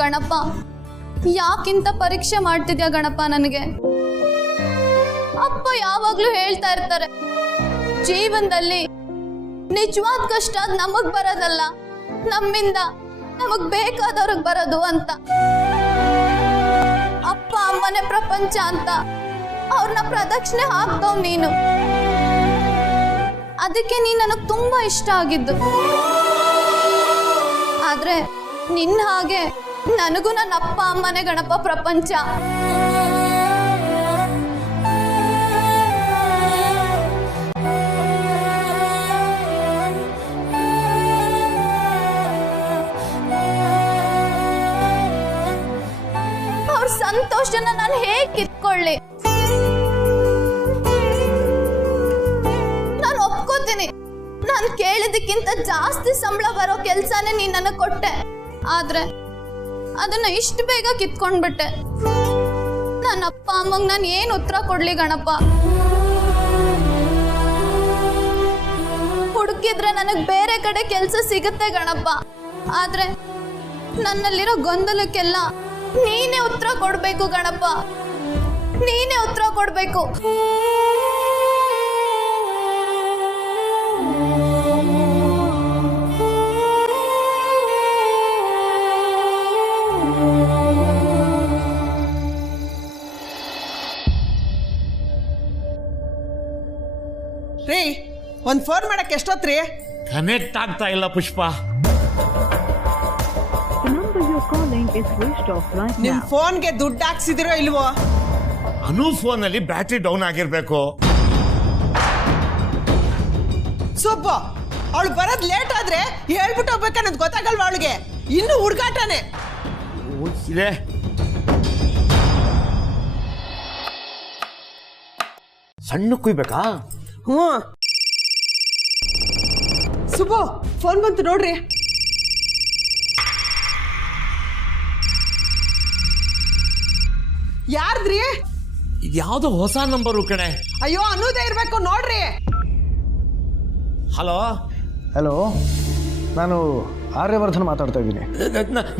ಗಣಪ ಯಾಕಿಂತ ಪರೀಕ್ಷೆ ಮಾಡ್ತಿದ್ಯಾ ಗಣಪ ನನಗೆ? ಅಪ್ಪ ಯಾವಾಗ್ಲೂ ಹೇಳ್ತಾ ಇರ್ತಾರೆ, ಜೀವನದಲ್ಲಿ ನಿಜವಾದ ಕಷ್ಟ ನಮಗ್ ಬರೋದಲ್ಲ, ನಮ್ಮಿಂದ ನಮಗ್ ಬೇಕಾದವ್ರಿಗೆ ಬರೋದು ಅಂತ. ಅಪ್ಪ ಅಮ್ಮನೆ ಪ್ರಪಂಚ ಅಂತ ಅವ್ರನ್ನ ಪ್ರದಕ್ಷಿಣೆ ಹಾಕ್ತವ್ ನೀನು. ಅದಕ್ಕೆ ನೀನ್ ನನಗ್ ತುಂಬಾ ಇಷ್ಟ ಆಗಿದ್ದು. ಆದ್ರೆ ನಿನ್ನ ಹಾಗೆ ನನಗೂ ನನ್ನ ಅಪ್ಪ ಅಮ್ಮನೆ ಗಣಪ ಪ್ರಪಂಚ. ಅವ್ರ ಸಂತೋಷನ ನಾನು ಹೇಗೆ ಕಿತ್ಕೊಳ್ಳಿ? ನಾನು ಒಪ್ಕೋತೀನಿ, ನಾನು ಕೇಳಿದಕ್ಕಿಂತ ಜಾಸ್ತಿ ಸಂಬಳ ಬರೋ ಕೆಲ್ಸನೇ ನೀನ್ ನನಗೆ ಕೊಟ್ಟೆ. ಆದ್ರೆ ಅದನ್ನ ಇಷ್ಟು ಬೇಗ ಕಿತ್ಕೊಂಡ್ಬಿಟ್ಟೆ. ನನ್ನ ಅಪ್ಪ ಅಮ್ಮಂಗ್ ನಾನು ಏನ್ ಉತ್ತರ ಕೊಡ್ಲಿ ಗಣಪ? ಹುಡುಕಿದ್ರೆ ನನಗ್ ಬೇರೆ ಕಡೆ ಕೆಲ್ಸ ಸಿಗುತ್ತೆ ಗಣಪ. ಆದ್ರೆ ನನ್ನಲ್ಲಿರೋ ಗೊಂದಲಕ್ಕೆಲ್ಲ ನೀನೇ ಉತ್ತರ ಕೊಡ್ಬೇಕು ಗಣಪ, ನೀನೇ ಉತ್ತರ ಕೊಡ್ಬೇಕು. ರೀ, ಒಂದು ಫೋನ್ ಮಾಡಕ್ಕೆ ಎಷ್ಟೊತ್ತ್ರಿ? ಕನೆಕ್ಟ್ ಆಗ್ತಾ ಇಲ್ಲ ಪುಷ್ಪ. ನಿಮ್ ಫೋನ್ಗೆ ದುಡ್ಡು ಹಾಕ್ಸಿದಿರೋ ಇಲ್ವೋ? ಅನು ಫೋನಲ್ಲಿ ಬ್ಯಾಟ್ರಿ ಡೌನ್ ಆಗಿರ್ಬೇಕು. ಸುಬ್ಬು, ಅವಳು ಬರೋದ್ ಲೇಟ್ ಆದ್ರೆ ಹೇಳ್ಬಿಟ್ಟು ಹೋಗ್ಬೇಕನ್ನೋದು ಗೊತ್ತಾಗಲ್ವ ಅವಳಿಗೆ? ಇನ್ನು ಹುಡುಗಾಟನೆ. ಇದೆ ಸಣ್ಣ ಕುಯ್ಬೇಕಾ? ಹ್ಞೂ. ಸುಬ್ಬು, ಫೋನ್ ಬಂತು ನೋಡ್ರಿ. ಯಾರ್ದ್ರಿ? ಇದ್ಯಾವುದೋ ಹೊಸ ನಂಬರು ಕಣೆ. ಅಯ್ಯೋ, ಅನ್ನೋದೇ ಇರ್ಬೇಕು ನೋಡ್ರಿ. ಹಲೋ ಹಲೋ, ನಾನು ಆರ್ಯವರ್ಧನ್ ಮಾತಾಡ್ತಾ ಇದ್ದೀನಿ.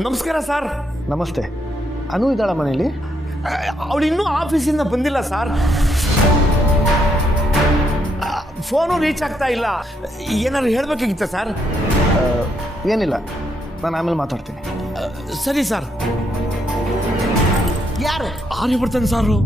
ನಮಸ್ಕಾರ ಸರ್. ನಮಸ್ತೆ. ಅನು ಇದ್ದಾಳ ಮನೇಲಿ? ಅವಳು ಇನ್ನೂ ಆಫೀಸಿಂದ ಬಂದಿಲ್ಲ ಸರ್. ಫೋನು ರೀಚ್ ಆಗ್ತಾ ಇಲ್ಲ. ಏನಾದ್ರು ಹೇಳ್ಬೇಕಾಗಿತ್ತ ಸರ್? ಏನಿಲ್ಲ, ನಾನು ಆಮೇಲೆ ಮಾತಾಡ್ತೀನಿ. ಸರಿ ಸರ್. ಯಾರು? ಆರ್ಯವರ್ಧನ್ ಸಾರು.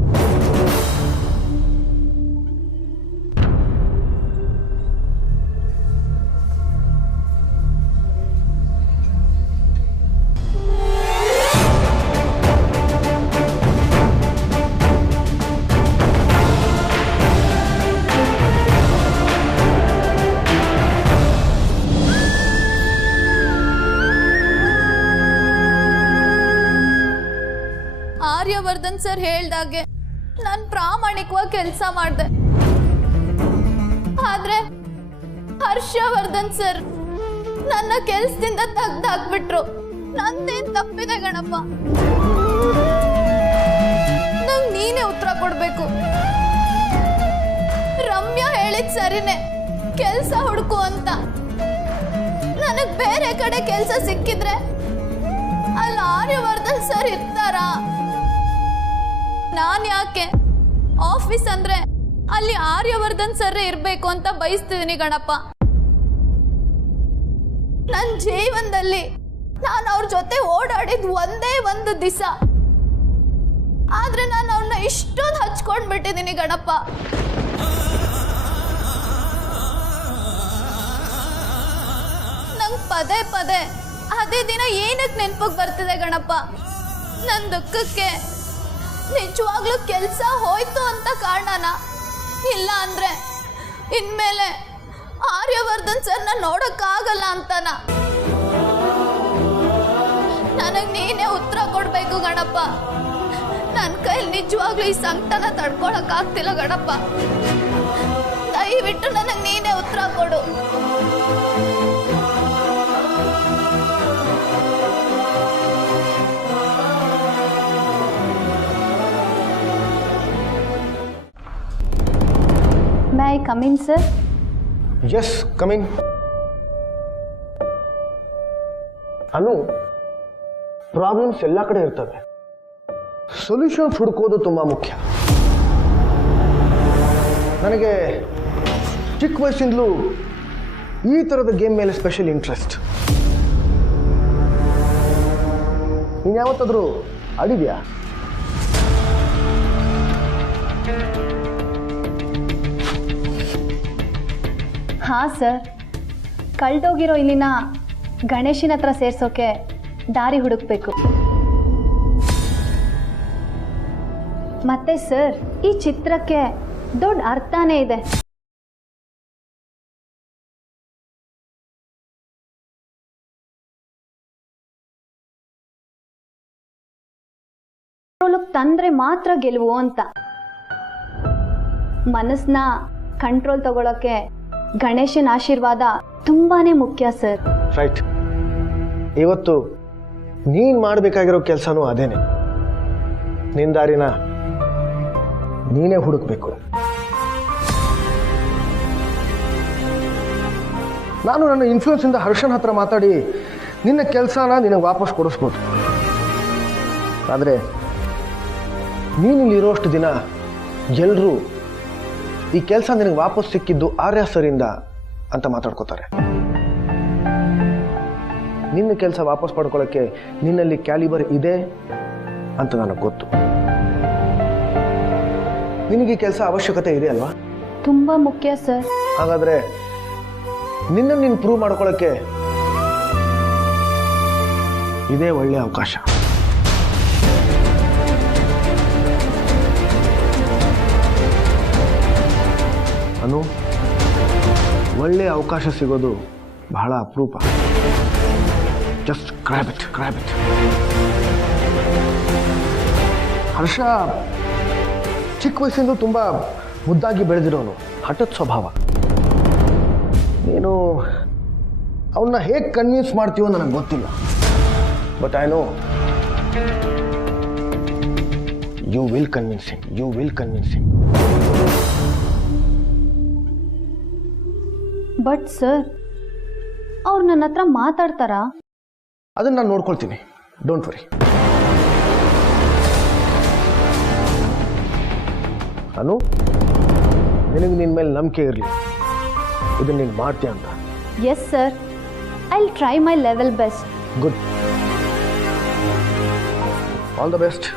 ಆರ್ಯವರ್ಧನ್ ಸರ್ ಹೇಳ್ದಾಗೆ ನಾನು ಪ್ರಾಮಾಣಿಕವಾಗಿ ಕೆಲಸ ಮಾಡಿದೆ. ಆದ್ರೆ ಹರ್ಷವರ್ಧನ್ ಸರ್ ನನ್ನ ಕೆಲ್ಸದಿಂದ ತೆಗ್ದಾಕ್ಬಿಟ್ರು. ನಂದೇನ್ ತಪ್ಪಿದೆ ಗಣಪ? ನಂಗ್ ನೀನೇ ಉತ್ತರ ಕೊಡ್ಬೇಕು. ರಮ್ಯಾ ಹೇಳಿದ್ ಸರಿನೇ, ಕೆಲ್ಸ ಹುಡುಕು ಅಂತ. ನನಗ್ ಬೇರೆ ಕಡೆ ಕೆಲ್ಸ ಸಿಕ್ಕಿದ್ರೆ ಅಲ್ಲಿ ಆರ್ಯವರ್ಧನ್ ಸರ್ ಇರ್ತಾರಾ? ನಾನ್ ಯಾಕೆ ಆಫೀಸ್ ಅಂದ್ರೆ ಅಲ್ಲಿ ಆರ್ಯವರ್ಧನ್ ಸರ್ ಇರ್ಬೇಕು ಅಂತ ಬಯಸ್ತಿದ್ದೀನಿ ಗಣಪ. ನನ್ನ ಜೀವನದಲ್ಲಿ ನಾನು ಅವ್ರ ಜೊತೆ ಓಡಾಡಿದ್ ಒಂದೇ ಒಂದು ದಿವಸ. ಆದ್ರೆ ನಾನು ಅವ್ರನ್ನ ಇಷ್ಟೊಂದು ಹಚ್ಕೊಂಡ್ಬಿಟ್ಟಿದ್ದೀನಿ ಗಣಪ. ನಂಗೆ ಪದೇ ಪದೇ ಅದೇ ದಿನ ಏನಕ್ಕೆ ನೆನಪಿಗೆ ಬರ್ತಿದೆ ಗಣಪ? ನನ್ನ ದುಃಖಕ್ಕೆ ನಿಜವಾಗ್ಲೂ ಕೆಲಸ ಹೋಯ್ತು ಅಂತ ಕಾರಣನ? ಇಲ್ಲ ಅಂದ್ರೆ ಇನ್ಮೇಲೆ ಆರ್ಯವರ್ಧನ್ ಸರ್ನ ನೋಡಕ್ಕಾಗಲ್ಲ ಅಂತನ? ನನಗ್ ನೀನೇ ಉತ್ತರ ಕೊಡ್ಬೇಕು ಗಣಪ. ನನ್ನ ಕೈಲಿ ನಿಜವಾಗ್ಲೂ ಈ ಸಂಕಟನ ತಡ್ಕೊಳಕ್ ಆಗ್ತಿಲ್ಲ ಗಣಪ. ದಯವಿಟ್ಟು ನನಗ್ ನೀನೇ ಉತ್ತರ ಕೊಡು. May I come in, sir? Yes, come in. Anu, problems ಎಲ್ಲ ಕಡೆ ಇರ್ತವೆ. ಸೊಲ್ಯೂಷನ್ಸ್ ಹುಡುಕೋದು ತುಂಬ ಮುಖ್ಯ. ನನಗೆ ಚಿಕ್ಕ ವಯಸ್ಸಿಂದಲೂ ಈ ಥರದ ಗೇಮ್ ಮೇಲೆ ಸ್ಪೆಷಲ್ ಇಂಟ್ರೆಸ್ಟ್. ನೀನು ಯಾವತ್ತಾದರೂ ಆಡಿದ್ಯಾ? ಹಾಂ ಸರ್, ಕಳ್ದೋಗಿರೋ ಇಲ್ಲಿನ ಗಣೇಶನ ಹತ್ರ ಸೇರ್ಸೋಕೆ ದಾರಿ ಹುಡುಕ್ಬೇಕು. ಮತ್ತೆ ಸರ್, ಈ ಚಿತ್ರಕ್ಕೆ ದೊಡ್ಡ ಅರ್ಥನೇ ಇದೆ. ತಂದ್ರೆ ಮಾತ್ರ ಗೆಲುವು ಅಂತ. ಮನಸ್ಸನ್ನ ಕಂಟ್ರೋಲ್ ತಗೊಳಕ್ಕೆ ಗಣೇಶನ ಆಶೀರ್ವಾದ ತುಂಬಾನೇ ಮುಖ್ಯ ಸರ್. ರೈಟ್. ಇವತ್ತು ನೀನು ಮಾಡಬೇಕಾಗಿರೋ ಕೆಲಸನೂ ಅದೇನೆ. ನಿನ್ನ ದಾರಿನ ನೀನೇ ಹುಡುಕ್ಬೇಕು. ನಾನು ನನ್ನ ಇನ್ಫ್ಲೂಯೆನ್ಸಿಂದ ಹರ್ಷನ್ ಹತ್ರ ಮಾತಾಡಿ ನಿನ್ನ ಕೆಲಸನ ನಿನಗೆ ವಾಪಸ್ ಕೊಡಿಸ್ಬೋದು. ಆದರೆ ನೀನಿಲ್ಲಿರೋಷ್ಟು ದಿನ ಎಲ್ಲರೂ ಈ ಕೆಲಸ ನಿನಗೆ ವಾಪಸ್ ಸಿಕ್ಕಿದ್ದು ಆರ್ಯ ಸರಿಂದ ಅಂತ ಮಾತಾಡ್ಕೋತಾರೆ. ನಿನ್ನ ಕೆಲಸ ವಾಪಸ್ ಪಡ್ಕೊಳ್ಳೋಕ್ಕೆ ನಿನ್ನಲ್ಲಿ ಕ್ಯಾಲಿಬರ್ ಇದೆ ಅಂತ ನನಗೆ ಗೊತ್ತು. ನಿನಗೆ ಈ ಕೆಲಸ ಅವಶ್ಯಕತೆ ಇದೆ ಅಲ್ವಾ? ತುಂಬಾ ಮುಖ್ಯ ಸರ್. ಹಾಗಾದ್ರೆ ನಿನ್ನನ್ನು ನೀನು ಪ್ರೂವ್ ಮಾಡ್ಕೊಳ್ಳೋಕ್ಕೆ ಇದೇ ಒಳ್ಳೆಯ ಅವಕಾಶ. ಅನು, ಒಳ್ಳೆಯ ಅವಕಾಶ ಸಿಗೋದು ಬಹಳ ಅಪರೂಪ. Just grab it. ಹರ್ಷ ಚಿಕ್ಕ ವಯಸ್ಸಿಂದ ತುಂಬ ಮುದ್ದಾಗಿ ಬೆಳೆದಿರೋನು, ಹಠದ ಸ್ವಭಾವ. ನೀನು ಅವನ್ನ ಹೇಗೆ ಕನ್ವಿನ್ಸ್ ಮಾಡ್ತೀವೋ ನನಗೆ ಗೊತ್ತಿಲ್ಲ. But I know you will convince him. But sir, ಅವ್ರು ನನ್ನ ಹತ್ರ ಮಾತಾಡ್ತಾರಾ? ಅದನ್ನು ನಾನು ನೋಡ್ಕೊಳ್ತೀನಿ. Don't worry. ಅನು, ನಿನಗೆ ನಿನ್ನ ಮೇಲೆ ನಂಬಿಕೆ ಇರಲಿ. ಇದನ್ನು ನೀನು ಮಾಡ್ತೀಯ ಅಂತ. Yes sir, I will try my level best. Good. All the best.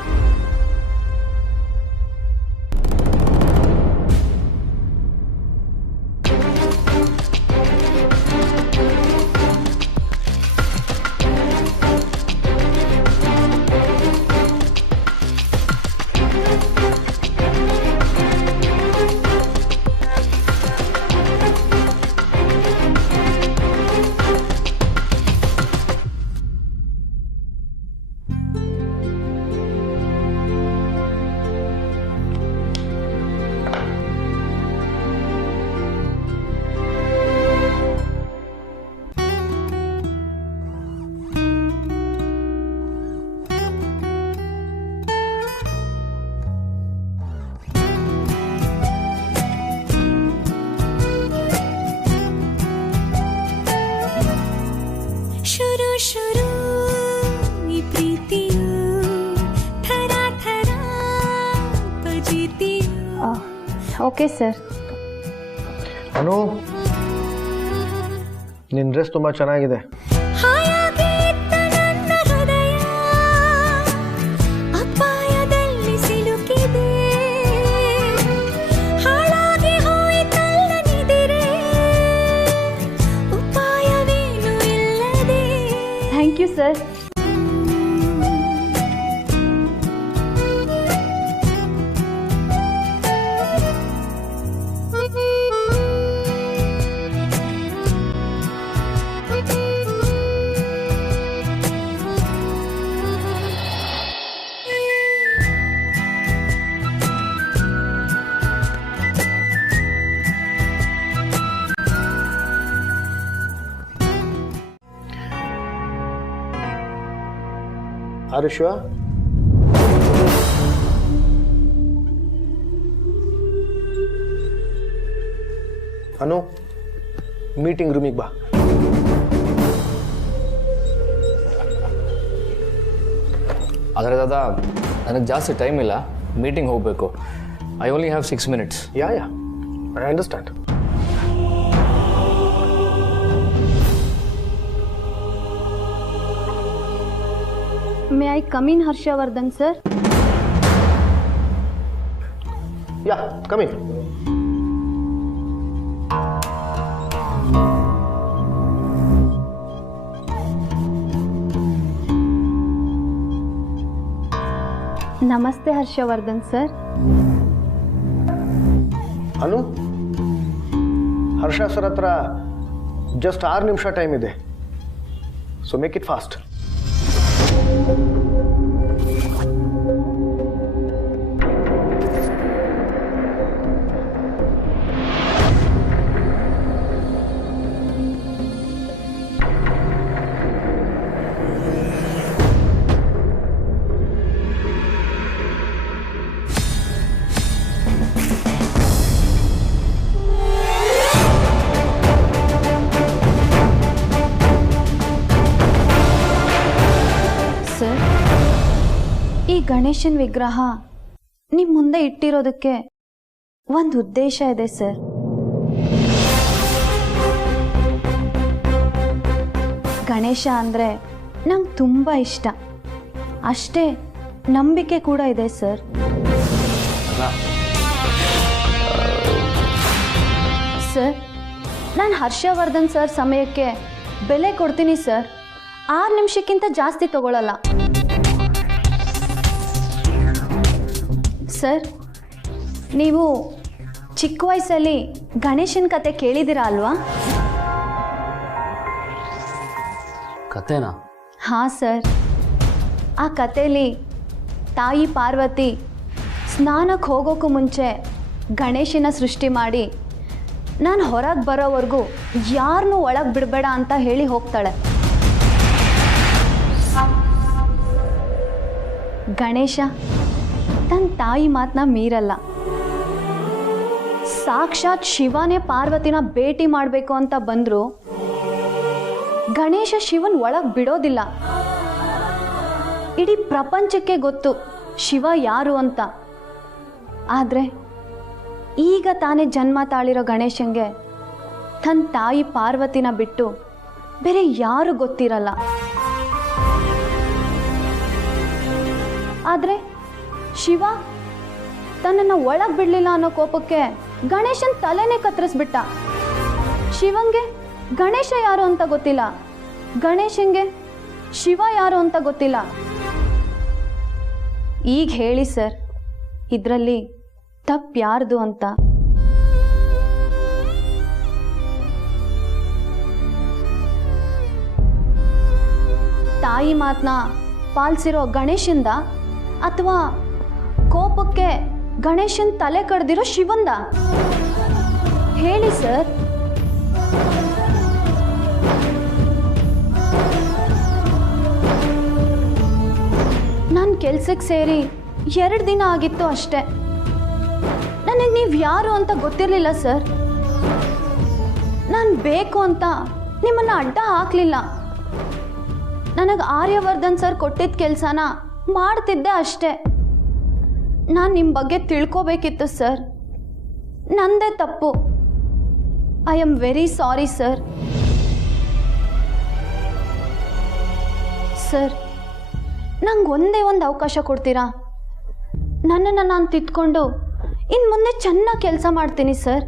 Okay sir. Anu, ನಿನ್ನ ಡ್ರೆಸ್ ತುಂಬ ಚೆನ್ನಾಗಿದೆ. Thank you sir. Are you sure? Anu, meeting ರೂಮಿಗೆ ಬಾ. ಆದರೆ ದಾದಾ ನನಗೆ ಜಾಸ್ತಿ ಟೈಮ್ ಇಲ್ಲ, ಮೀಟಿಂಗ್ ಹೋಗಬೇಕು. I only have 6 minutes. Yeah I understand. May I come in Harshavardhan sir? Yeah come in. ನಮಸ್ತೆ ಹರ್ಷವರ್ಧನ್ ಸರ್. ಅನು, ಹರ್ಷ ಸರ್ ಹತ್ರ ಜಸ್ಟ್ 6 ನಿಮಿಷ ಟೈಮ್ ಇದೆ, so make it fast. Sir, ಈ ಗಣೇಶನ್ ವಿಗ್ರಹ ನಿಮ್ಮ ಮುಂದೆ ಇಟ್ಟಿರೋದಕ್ಕೆ ಒಂದು ಉದ್ದೇಶ ಇದೆ ಸರ್. ಗಣೇಶ ಅಂದರೆ ನಂಗೆ ತುಂಬ ಇಷ್ಟ, ಅಷ್ಟೇ ನಂಬಿಕೆ ಕೂಡ ಇದೆ ಸರ್. ಸರ್, ನಾನು ಹರ್ಷವರ್ಧನ್ ಸರ್ ಸಮಯಕ್ಕೆ ಬೆಲೆ ಕೊಡ್ತೀನಿ ಸರ್. 6 ನಿಮಿಷಕ್ಕಿಂತ ಜಾಸ್ತಿ ತಗೊಳ್ಳಲ್ಲ ಸರ್. ನೀವು ಚಿಕ್ಕ ವಯಸ್ಸಲ್ಲಿ ಗಣೇಶನ ಕತೆ ಕೇಳಿದ್ದೀರಾ ಅಲ್ವಾ? ಕತೆನಾ? ಹಾಂ ಸರ್. ಆ ಕಥೆಯಲ್ಲಿ ತಾಯಿ ಪಾರ್ವತಿ ಸ್ನಾನಕ್ಕೆ ಹೋಗೋಕ್ಕೂ ಮುಂಚೆ ಗಣೇಶನ ಸೃಷ್ಟಿ ಮಾಡಿ ನಾನು ಹೊರಗೆ ಬರೋವರೆಗೂ ಯಾರನ್ನೂ ಒಳಗೆ ಬಿಡಬೇಡ ಅಂತ ಹೇಳಿ ಹೋಗ್ತಾಳೆ. ಗಣೇಶ ತನ್ನ ತಾಯಿ ಮಾತನ್ನ ಮೀರಲ್ಲ. ಸಾಕ್ಷಾತ್ ಶಿವನೇ ಪಾರ್ವತಿನ ಭೇಟಿ ಮಾಡಬೇಕು ಅಂತ ಬಂದರೂ ಗಣೇಶ ಶಿವನ್ ಒಳಗೆ ಬಿಡೋದಿಲ್ಲ. ಇಡೀ ಪ್ರಪಂಚಕ್ಕೆ ಗೊತ್ತು ಶಿವ ಯಾರು ಅಂತ. ಆದರೆ ಈಗ ತಾನೇ ಜನ್ಮ ತಾಳಿರೋ ಗಣೇಶಂಗೆ ತನ್ನ ತಾಯಿ ಪಾರ್ವತಿನ ಬಿಟ್ಟು ಬೇರೆ ಯಾರು ಗೊತ್ತಿರಲ್ಲ. ಆದರೆ ಶಿವ ತನ್ನನ್ನು ಒಳಗೆ ಬಿಡಲಿಲ್ಲ ಅನ್ನೋ ಕೋಪಕ್ಕೆ ಗಣೇಶನ್ ತಲೆನೇ ಕತ್ತರಿಸ್ಬಿಟ್ಟ. ಶಿವಂಗೆ ಗಣೇಶ ಯಾರು ಅಂತ ಗೊತ್ತಿಲ್ಲ, ಗಣೇಶಂಗೆ ಶಿವ ಯಾರು ಅಂತ ಗೊತ್ತಿಲ್ಲ. ಈಗ ಹೇಳಿ ಸರ್, ಇದರಲ್ಲಿ ತಪ್ಪು ಯಾರ್ದು ಅಂತ? ತಾಯಿ ಮಾತನ್ನ ಪಾಲಿಸಿರೋ ಗಣೇಶಂದ ಅಥವಾ ಕೋಪಕ್ಕೆ ಗಣೇಶನ್ ತಲೆ ಕಡ್ದಿರೋ ಶಿವಂದ? ಹೇಳಿ ಸರ್. ನಾನು ಕೆಲ್ಸಕ್ಕೆ ಸೇರಿ 2 ದಿನ ಆಗಿತ್ತು ಅಷ್ಟೆ. ನನಗೆ ನೀವು ಯಾರು ಅಂತ ಗೊತ್ತಿರಲಿಲ್ಲ ಸರ್. ನಾನು ಬೇಕು ಅಂತ ನಿಮ್ಮನ್ನು ಅಡ್ಡ ಹಾಕಲಿಲ್ಲ. ನನಗೆ ಆರ್ಯವರ್ಧನ್ ಸರ್ ಕೊಟ್ಟಿದ್ದ ಕೆಲಸನ ಮಾಡ್ತಿದ್ದೆ ಅಷ್ಟೆ. ನಾನು ನಿಮ್ಮ ಬಗ್ಗೆ ತಿಳ್ಕೋಬೇಕಿತ್ತು ಸರ್. ನಂದೇ ತಪ್ಪು. I am very sorry sir. Sir, ನಂಗೆ ಒಂದೇ ಒಂದು ಅವಕಾಶ ಕೊಡ್ತೀರಾ? ನನ್ನನ್ನು ನಾನು ತಿದ್ಕೊಂಡು ಇನ್ನು ಮುಂದೆ ಚೆನ್ನಾಗಿ ಕೆಲಸ ಮಾಡ್ತೀನಿ ಸರ್.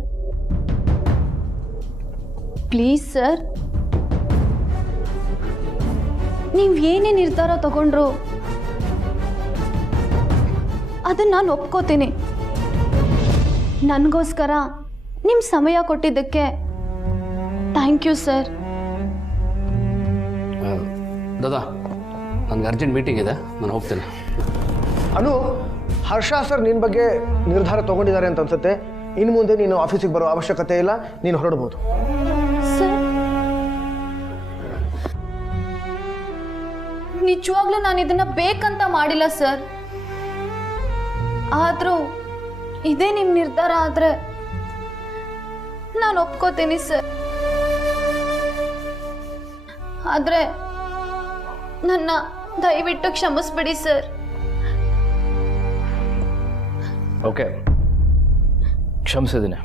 Please sir. ನೀವು ಏನೇ ನಿರ್ಧಾರ ತಗೊಂಡ್ರು ಅದನ್ನು ನಾನು ಒಪ್ಕೋತೀನಿ. ನನಗೋಸ್ಕರ ನಿಮ್ಮ ಸಮಯ ಕೊಟ್ಟಿದ್ದಕ್ಕೆ ಥ್ಯಾಂಕ್ ಯು ಸರ್. ದಾದಾ, ನನಗೆ ಅರ್ಜೆಂಟ್ ಮೀಟಿಂಗ್ ಇದೆ, ನಾನು ಹೋಗ್ತೇನೆ. ಅನು, ಹರ್ಷ ಸರ್ ನಿನ್ನ ಬಗ್ಗೆ ನಿರ್ಧಾರ ತಗೊಂಡಿದ್ದಾರೆ ಅಂತ ಅನ್ಸುತ್ತೆ. ಇನ್ನು ಮುಂದೆ ನೀನು ಆಫೀಸಿಗೆ ಬರೋ ಅವಶ್ಯಕತೆ ಇಲ್ಲ, ನೀನು ಹೊರಡ್ಬೋದು. ಸರ್, ನಿಜವಾಗ್ಲೂ ನಾನು ಇದನ್ನ ಬೇಕಂತ ಮಾಡಿಲ್ಲ ಸರ್. ಆದರೂ ಇದೇ ನಿಮ್ಮ ನಿರ್ಧಾರ ಆದರೆ ನಾನು ಒಪ್ಕೋತೀನಿ ಸರ್. ಆದರೆ ನನ್ನ ದಯವಿಟ್ಟು ಕ್ಷಮಿಸ್ಬಿಡಿ ಸರ್. ಓಕೆ, ಕ್ಷಮಿಸಿದ್ದೀನಿ.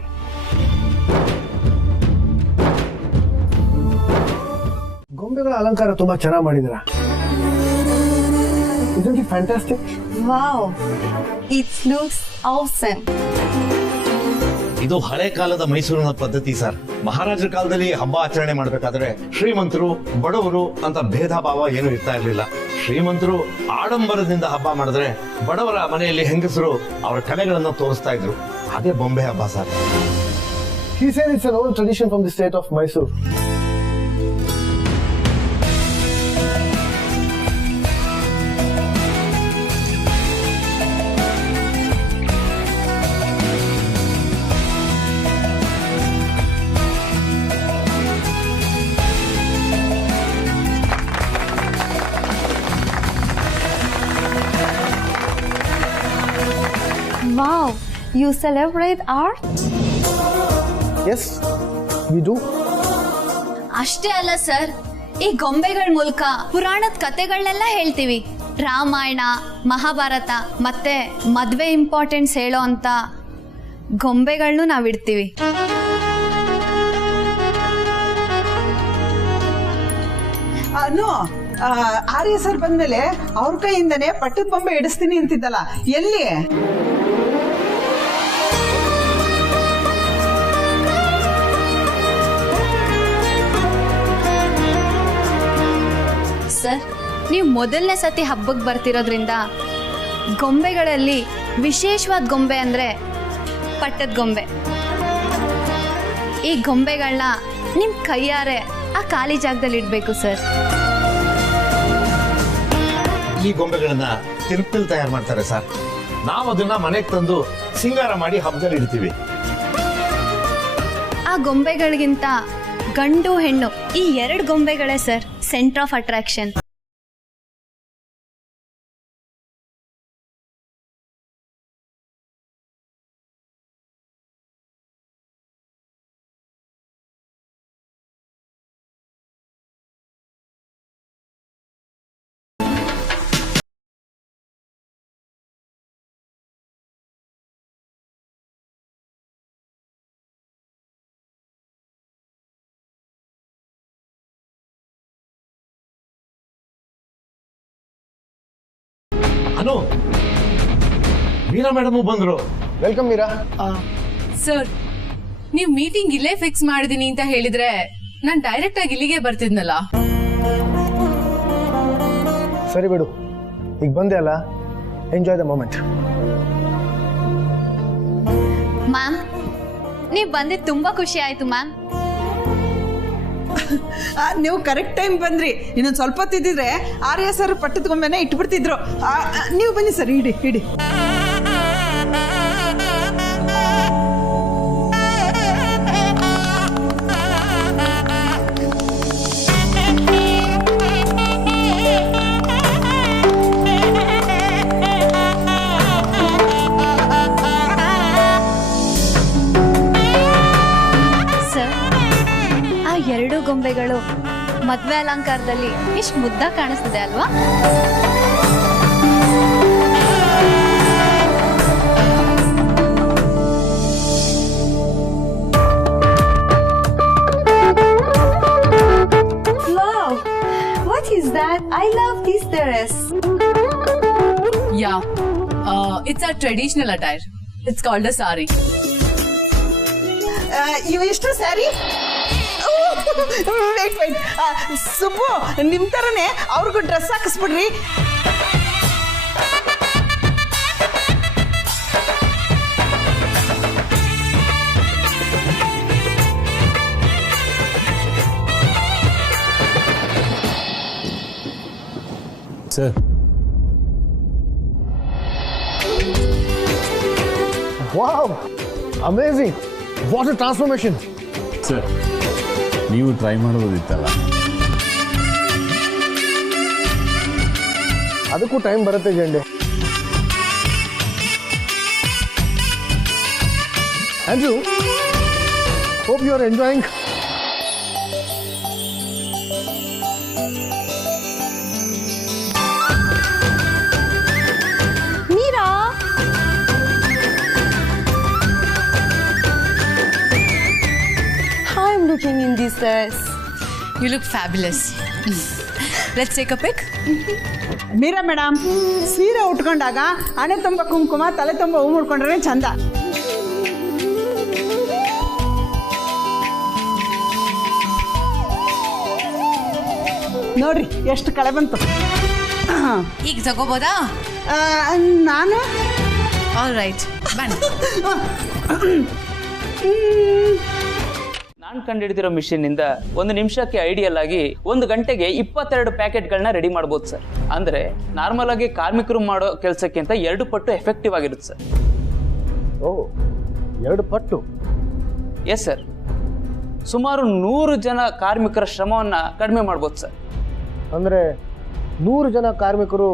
ಗೊಂಬೆಗಳ ಅಲಂಕಾರ ತುಂಬಾ ಚೆನ್ನಾಗಿ ಮಾಡಿದಿರ. Isn't it fantastic? Wow, it looks awesome. ಇದು ಹಳೆ ಕಾಲದ ಮೈಸೂರಿನ ಪದ್ಧತಿ ಸರ್. ಮಹಾರಾಜರ ಕಾಲದಲ್ಲಿ ಹಬ್ಬ ಆಚರಣೆ ಮಾಡಬೇಕಾದ್ರೆ ಶ್ರೀಮಂತರು ಬಡವರು ಅಂತ ಭೇದ ಭಾವ ಏನು ಇರ್ತಾ ಇರ್ಲಿಲ್ಲ. ಶ್ರೀಮಂತರು ಆಡಂಬರದಿಂದ ಹಬ್ಬ ಮಾಡಿದ್ರೆ ಬಡವರ ಮನೆಯಲ್ಲಿ ಹೆಂಗಸರು ಅವರ ಕಲೆಗಳನ್ನ ತೋರಿಸ್ತಾ ಇದ್ರು. ಅದೇ ಬೊಂಬೆ ಹಬ್ಬ sir. He said it's an old tradition from the state of Mysore. Wow, you celebrate art? Yes, we do. ಅಷ್ಟೇ ಅಲ್ಲ ಸರ್, ಈ ಗೊಂಬೆಗಳ ಮೂಲಕ ಪುರಾಣದ ಕತೆಗಳನ್ನೆಲ್ಲ ಹೇಳ್ತೀವಿ. ರಾಮಾಯಣ, ಮಹಾಭಾರತ ಮತ್ತೆ ಮದ್ವೆ ಇಂಪಾರ್ಟೆನ್ಸ್ ಹೇಳೋ ಅಂತ ಗೊಂಬೆಗಳನ್ನೂ ನಾವಿಡ್ತೀವಿ. ಆರ್ಯ ಸರ್ ಬಂದ್ಮೇಲೆ ಅವ್ರ ಕೈಯಿಂದನೇ ಪಟ್ಟದ ಬೊಂಬೆ ಇಡಿಸ್ತೀನಿ ಅಂತಿದ್ದಲ್ಲ, ಎಲ್ಲಿ? ಸರ್, ನೀವು ಮೊದಲನೇ ಸತಿ ಹಬ್ಬಕ್ಕೆ ಬರ್ತಿರೋದ್ರಿಂದ ಗೊಂಬೆಗಳಲ್ಲಿ ವಿಶೇಷವಾದ ಗೊಂಬೆ ಅಂದರೆ ಪಟ್ಟದ ಗೊಂಬೆ. ಈ ಗೊಂಬೆಗಳನ್ನ ನಿಮ್ಮ ಕೈಯಾರೆ ಆ ಖಾಲಿ ಜಾಗದಲ್ಲಿ ಇಡಬೇಕು ಸರ್. ಈ ಗೊಂಬೆಗಳನ್ನ ತಿರುಪತಿಲಿ ತಯಾರು ಮಾಡ್ತಾರೆ ಸರ್. ನಾವು ಅದನ್ನ ಮನೆಗೆ ತಂದು ಸಿಂಗಾರ ಮಾಡಿ ಹಬ್ಬದಲ್ಲಿ ಇಡ್ತೀವಿ. ಆ ಗೊಂಬೆಗಳಿಗಿಂತ ಗಂಡು ಹೆಣ್ಣು ಈ 2 ಗೊಂಬೆಗಳೇ sir centre of attraction. Anu, Meera madam ಬಂದ್ರು. ವೆಲ್ಕಮ್ ಮೀರಾ. ಸರ್, ನೀವ್ ಮೀಟಿಂಗ್ ಇಲ್ಲೇ ಫಿಕ್ಸ್ ಮಾಡಿದೀನಿ ಅಂತ ಹೇಳಿದ್ರೆ ನಾನ್ ಡೈರೆಕ್ಟ್ ಆಗಿ ಇಲ್ಲಿಗೆ ಬರ್ತಿದ್ನಲ್ಲ. ಸರಿ ಬಿಡು, ಈಗ ಬಂದೆ ಅಲ್ಲ, ಎಂಜಾಯ್ ದ ಮೊಮೆಂಟ್. ಮ್ಯಾಮ್, ನೀವು ಬಂದಿದ್ದು ತುಂಬಾ ಖುಷಿ ಆಯ್ತು ಮ್ಯಾಮ್. ನೀವು ಕರೆಕ್ಟ್ ಟೈಮ್ ಬಂದ್ರಿ. ಇನ್ನೊಂದು ಸ್ವಲ್ಪ ಹೊತ್ತಿದ್ರೆ ಆರ್ಯ ಸರ್ ಪಟ್ಟದ ಗೊಂಬೆನ ಇಟ್ಬಿಡ್ತಿದ್ರು. ನೀವು ಬನ್ನಿ ಸರ್, ಇಡಿ. ಸರ್, ಆ 2 ಗೊಂಬೆಗಳು ಮದ್ವೆ ಅಲಂಕಾರದಲ್ಲಿ ಎಷ್ಟು ಮುದ್ದಾಗಿ ಕಾಣಿಸ್ತಿದೆ ಅಲ್ವಾ? Wow, what is that? I love this dress. Yeah, it's a traditional attire. It's called a sari. ಇವು ಎಷ್ಟು ಸ್ಯಾರಿ? ವೇಟ್, ಸುಬ್ಬು, ನಿಮ್ ತರನೇ ಅವ್ರಿಗೂ ಡ್ರೆಸ್ ಹಾಕಿಸ್ಬಿಡ್ರಿ. Sir, wow, amazing, what a transformation. Sir, ನೀವು ಟ್ರೈ ಮಾಡ್ಬೋದಿತ್ತಲ್ಲ. ಅದಕ್ಕೂ ಟೈಮ್ ಬರುತ್ತೆ ಜಂಡೆ. Andrew, hope you are enjoying. Meera, looking in this dress. You look fabulous. Let's take a pic. Meera madam, ಸೀರೆ ಉಟ್ಕೊಂಡಾಗ ಹಣೆ ತುಂಬ ಕುಂಕುಮ, ತಲೆ ತುಂಬ ಹೂ ಮುಡ್ಕೊಂಡ್ರೆ ಚಂದ. ನೋಡ್ರಿ ಎಷ್ಟು ಕಳೆ ಬಂತು. ಈಗ ತಗೋಬೋದಾ? ನಾನು ಆಲ್ ರೈಟ್, ಬನ್ನಿ. ನಾನು ಕಂಡುಹಿಡಿದಿರೋ ಮಿಷಿನಿಂದ 1 ನಿಮಿಷಕ್ಕೆ ಐಡಿಯಲ್ ಆಗಿ 1 ಗಂಟೆಗೆ 22 ಪ್ಯಾಕೆಟ್ಗಳನ್ನ ರೆಡಿ ಮಾಡ್ಬೋದು ಸರ್. ಅಂದರೆ ನಾರ್ಮಲ್ ಆಗಿ ಕಾರ್ಮಿಕರು ಮಾಡೋ ಕೆಲಸಕ್ಕಿಂತ 2 ಪಟ್ಟು ಎಫೆಕ್ಟಿವ್ ಆಗಿರುತ್ತೆ ಸರ್. ಓ, 2 ಪಟ್ಟು? Yes sir. ಸುಮಾರು 100 ಜನ ಕಾರ್ಮಿಕರ ಶ್ರಮವನ್ನು ಕಡಿಮೆ ಮಾಡ್ಬೋದು ಸರ್. ಅಂದರೆ 100 ಜನ ಕಾರ್ಮಿಕರು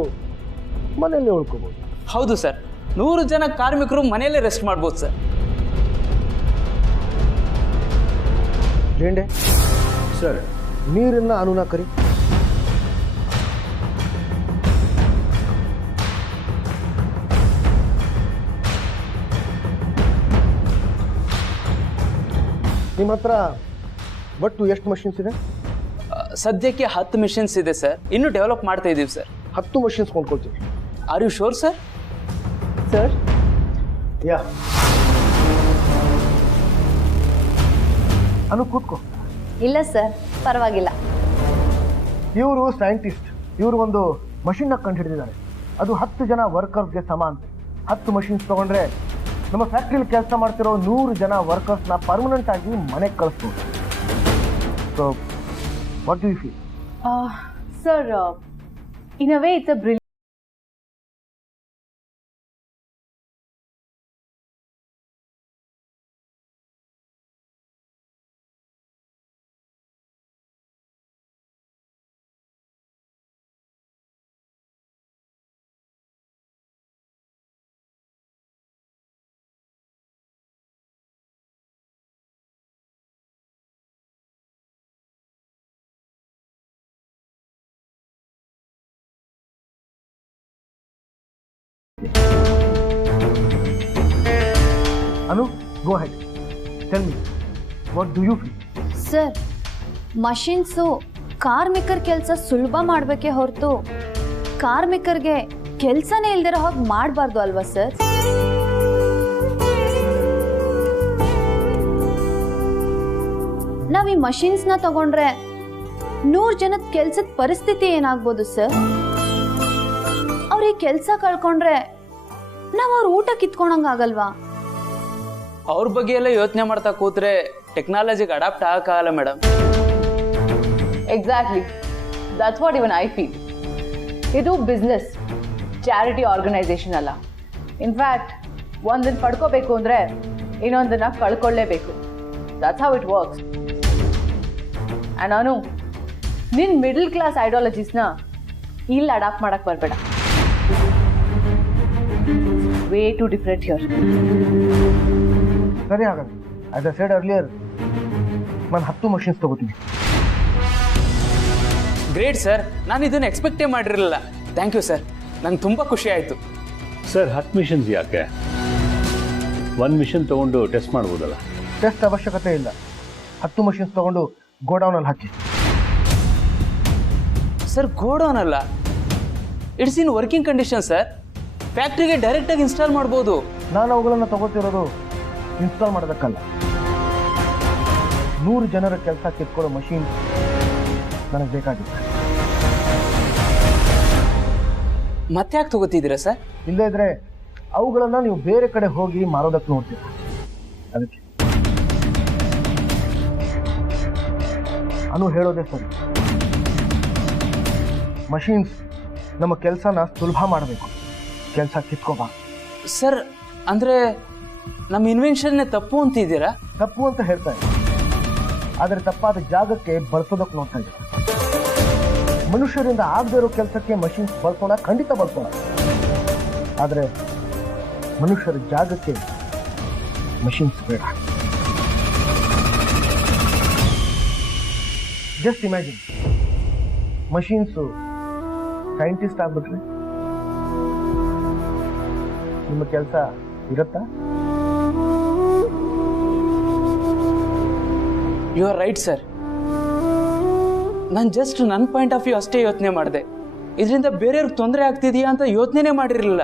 ಮನೆಯಲ್ಲೇ ಉಳ್ಕೋಬೋದು? ಹೌದು ಸರ್, 100 ಜನ ಕಾರ್ಮಿಕರು ಮನೆಯಲ್ಲೇ ರೆಸ್ಟ್ ಮಾಡ್ಬೋದು ಸರ್. ಜೇಂಡೆ ಸರ್, ನೀರನ್ನ ಅನುನ ಕರಿ. ನಿಮ್ಮ ಹತ್ರ ಒಟ್ಟು ಎಷ್ಟು ಮಷಿನ್ಸ್ ಇದೆ? ಸದ್ಯಕ್ಕೆ 10 ಮಿಷನ್ಸ್ ಇದೆ ಸರ್. ಇನ್ನೂ ಡೆವಲಪ್ ಮಾಡ್ತಾ ಇದ್ದೀವಿ ಸರ್. 10 ಮಷಿನ್ಸ್ ಕೊಂಡ್ಕೊಳ್ತೀವಿ. Are you sure sir? Sir, yeah. Anu ಕೂತ್ಕೋ. ಇಲ್ಲ ಸರ್, ಪರವಾಗಿಲ್ಲ. ಇವರು ಸೈಂಟಿಸ್ಟ್. ಇವರು ಒಂದು ಮಷಿನ್ನ ಕಂಡು ಹಿಡಿದಿದ್ದಾರೆ. ಅದು 10 ಜನ ವರ್ಕರ್ಸ್ಗೆ ಸಮ ಅಂತ. 10 ಮಷಿನ್ಸ್ ತಗೊಂಡ್ರೆ ನಮ್ಮ ಫ್ಯಾಕ್ಟ್ರಿಲಿ ಕೆಲಸ ಮಾಡ್ತಿರೋ 100 ಜನ ವರ್ಕರ್ಸ್ನ ಪರ್ಮನೆಂಟ್ ಆಗಿ ಮನೆಗೆ ಕಳಿಸ್ಬೋದು. So what do you feel? Sir, in a way, it's a brilliant. Anu, go ahead. Tell me, what do you feel? Sir, machines ಕಾರ್ಮಿಕರ ಕೆಲಸ ಸುಲಭ ಮಾಡಬೇಕೇ ಹೊರತು ಕಾರ್ಮಿಕರಿಗೆ ಕೆಲಸನೇ ಇಲ್ದಿರೋ ಹಾಗೆ ಮಾಡಬಾರ್ದು ಅಲ್ವಾ ಸರ್? ನಾವು ಈ ಮಷಿನ್ಸ್ನ ತಗೊಂಡ್ರೆ 100 ಜನದ ಕೆಲಸದ ಪರಿಸ್ಥಿತಿ ಏನಾಗ್ಬೋದು ಸರ್? ಅವ್ರಿಗೆ ಕೆಲಸ ಕಳ್ಕೊಂಡ್ರೆ ನಾವು ಅವ್ರ ಊಟ ಕಿತ್ಕೊಳಂಗಾಗಲ್ವಾ? ಅವ್ರ ಬಗ್ಗೆ ಎಲ್ಲ ಯೋಚನೆ ಮಾಡ್ತಾ ಕೂತ್ರೆ ಟೆಕ್ನಾಲಜಿಗೆ ಅಡಾಪ್ಟ್ ಆಗಕ್ಕಾಗಲ್ಲ madam. Exactly. That's what even I feel. ಇದು ಬಿಸ್ನೆಸ್, ಚಾರಿಟಿ ಆರ್ಗನೈಸೇಷನ್ ಅಲ್ಲ. ಇನ್ಫ್ಯಾಕ್ಟ್ ಒಂದನ್ನು ಪಡ್ಕೋಬೇಕು ಅಂದರೆ ಇನ್ನೊಂದನ್ನು ಕಳ್ಕೊಳ್ಳೇಬೇಕು. That's how it works. And ನಾನು ನಿನ್ನ ಮಿಡಲ್ ಕ್ಲಾಸ್ ಐಡಿಯಾಲಜೀಸ್ನ ಇಲ್ಲಿ ಅಡಾಪ್ಟ್ ಮಾಡಕ್ಕೆ ಬರಬೇಡ. Way too different here. ಸರಿ, ಹಾಗಾದ್ರೆ ಆಸ್ ಐ ಸೆಡ್ ಅರ್ಲಿಯರ್, ನಾನು 10 ಮಷಿನ್ಸ್ ತಗೋತೀನಿ. ಗ್ರೇಟ್ ಸರ್, ನಾನು ಇದನ್ನು ಎಕ್ಸ್ಪೆಕ್ಟೇ ಮಾಡಿರಲಿಲ್ಲ. ಥ್ಯಾಂಕ್ ಯು ಸರ್, ನಂಗೆ ತುಂಬ ಖುಷಿ ಆಯಿತು. ಸರ್, 10 ಮಿಷನ್ಸ್ ಯಾಕೆ? 1 ಮಿಷನ್ ತೊಗೊಂಡು ಟೆಸ್ಟ್ ಮಾಡ್ಬೋದಲ್ಲ? ಟೆಸ್ಟ್ ಅವಶ್ಯಕತೆ ಇಲ್ಲ. 10 ಮಷಿನ್ಸ್ ತಗೊಂಡು ಗೋಡೌನಲ್ಲಿ ಹಾಕಿ. ಸರ್, ಗೋಡೌನ್ ಅಲ್ಲ, it's in working condition sir. ಫ್ಯಾಕ್ಟ್ರಿಗೆ ಡೈರೆಕ್ಟಾಗಿ ಇನ್ಸ್ಟಾಲ್ ಮಾಡ್ಬೋದು. ನಾನು ಅವುಗಳನ್ನು ತಗೋತಿರೋದು ಇನ್ಸ್ಟಾಲ್ ಮಾಡೋದಕ್ಕಲ್ಲ. 100 ಜನರ ಕೆಲಸ ಕಿತ್ಕೊಳ್ಳೋ ಮಷೀನ್ ನನಗೆ ಬೇಕಾಗಿತ್ತು. ಮತ್ತೆ ಯಾಕೆ ತಗೋತಿದ್ದೀರಾ ಸರ್? ಇಲ್ಲದೇ ಇದ್ರೆ ಅವುಗಳನ್ನು ನೀವು ಬೇರೆ ಕಡೆ ಹೋಗಿ ಮಾರೋದಕ್ಕೆ ನೋಡ್ತೀರ. ಅದಕ್ಕೆ ಅನು ಹೇಳೋದೇ ಸರಿ. ಮಷೀನ್ಸ್ ನಮ್ಮ ಕೆಲಸನ ಸುಲಭ ಮಾಡಬೇಕು, ಕೆಲಸ ಕಿತ್ಕೋಬಾರ್ದು. ಸರ್, ಅಂದರೆ ನಮ್ಮ ಇನ್ವೆನ್ಷನ್ನೇ ತಪ್ಪು ಅಂತಿದ್ದೀರಾ? ತಪ್ಪು ಅಂತ ಹೇಳ್ತಾ ಇದ್ದೀನಿ, ಆದರೆ ತಪ್ಪಾದ ಜಾಗಕ್ಕೆ ಬಳಸೋದಕ್ಕೆ ನೋಡ್ತಾ ಇದ್ದೀನಿ. ಮನುಷ್ಯರಿಂದ ಆಗದೇ ಇರೋ ಕೆಲಸಕ್ಕೆ ಮಷೀನ್ಸ್ ಬಳಸೋಣ, ಖಂಡಿತ ಬಳಸೋಣ. ಆದರೆ ಮನುಷ್ಯರ ಜಾಗಕ್ಕೆ ಮಷೀನ್ಸ್ ಬೇಡ. ಜಸ್ಟ್ ಇಮ್ಯಾಜಿನ್, ಮಷೀನ್ಸು ಸೈಂಟಿಸ್ಟ್ ಆಗ್ಬಿಟ್ರೆ ನಿಮ್ಮ ಕೆಲಸ ಇರುತ್ತಾ? You are right sir. ನಾನು ಜಸ್ಟ್ ನನ್ನ ಪಾಯಿಂಟ್ ಆಫ್ ವ್ಯೂ ಅಷ್ಟೇ ಯೋಚನೆ ಮಾಡಿದೆ. ಇದರಿಂದ ಬೇರೆಯವ್ರಿಗೆ ತೊಂದರೆ ಆಗ್ತಿದೆಯಾ ಅಂತ ಯೋಚನೆ ಮಾಡಿರಲಿಲ್ಲ.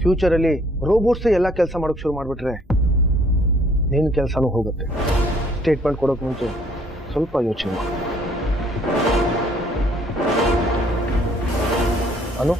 ಫ್ಯೂಚರಲ್ಲಿ ರೋಬೋಟ್ಸೇ ಎಲ್ಲ ಕೆಲಸ ಮಾಡೋಕೆ ಶುರು ಮಾಡಿಬಿಟ್ರೆ ನಿನ್ನ ಕೆಲಸನೂ ಹೋಗುತ್ತೆ. ಸ್ಟೇಟ್ಮೆಂಟ್ ಕೊಡೋಕೆ ಮುಂಚೆ ಸ್ವಲ್ಪ ಯೋಚನೆ ಮಾಡಿ. ಅನು